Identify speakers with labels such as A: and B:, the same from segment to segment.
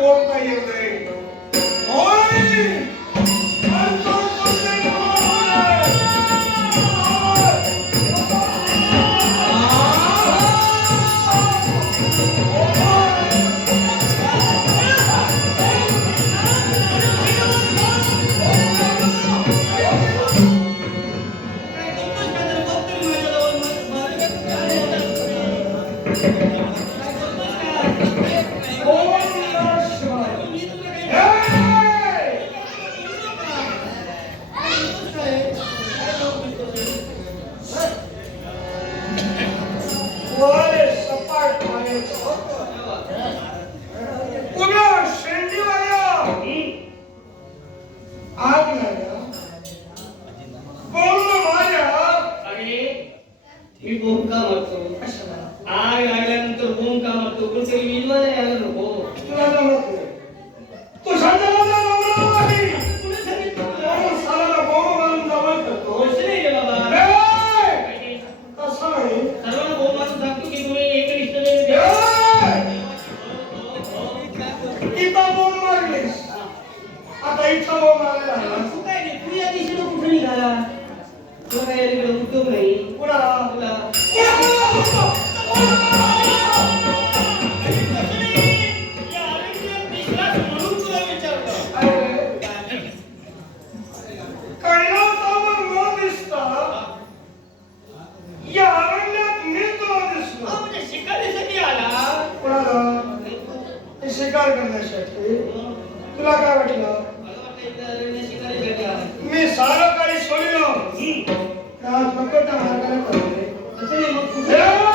A: ಹೋಗ್ತಾ ಇರುತ್ತೆ Oh! কোন शेंडीवाला आगलाया बोल माया
B: आणि मी बोम का मारतो आग लागल्यानंतर बोम का मारतो पण तरी विजवाला यायला नको
A: तुला नको तो शांत करण्यासाठी तुला काय वाटलं मी सारं काही सोडलं फक्त प्रकट मार्गाने
B: असं नाही मग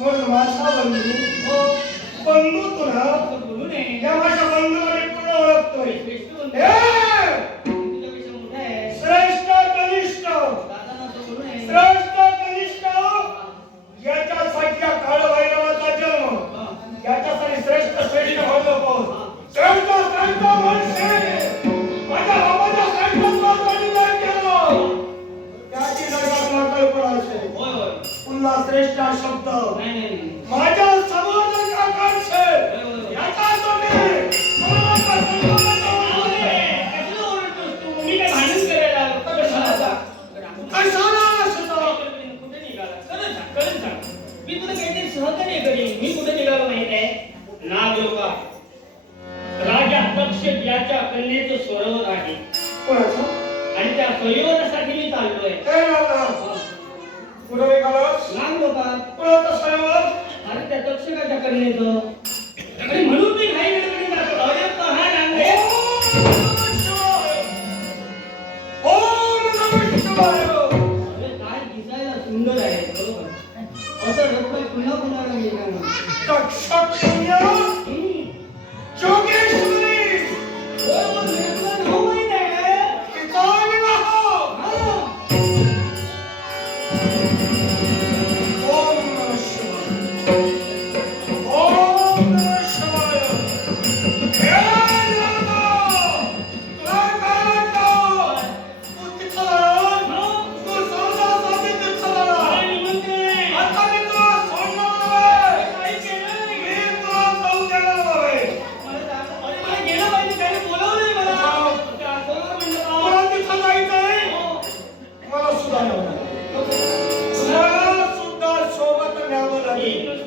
B: মোর
A: ভাষা বন্ধু ও বন্ধু
B: তোরা বন্ধু নে যা ভাষা বন্ধু
A: অনেক
B: বড় অর্থ
A: ಶ್ರೇಷ್ಠ ಶಬ್ದ ಮಾಜ ಸಮಾಜ वेळेकडे म्हणून मी काय
B: दिसायला सुंदर आहे असं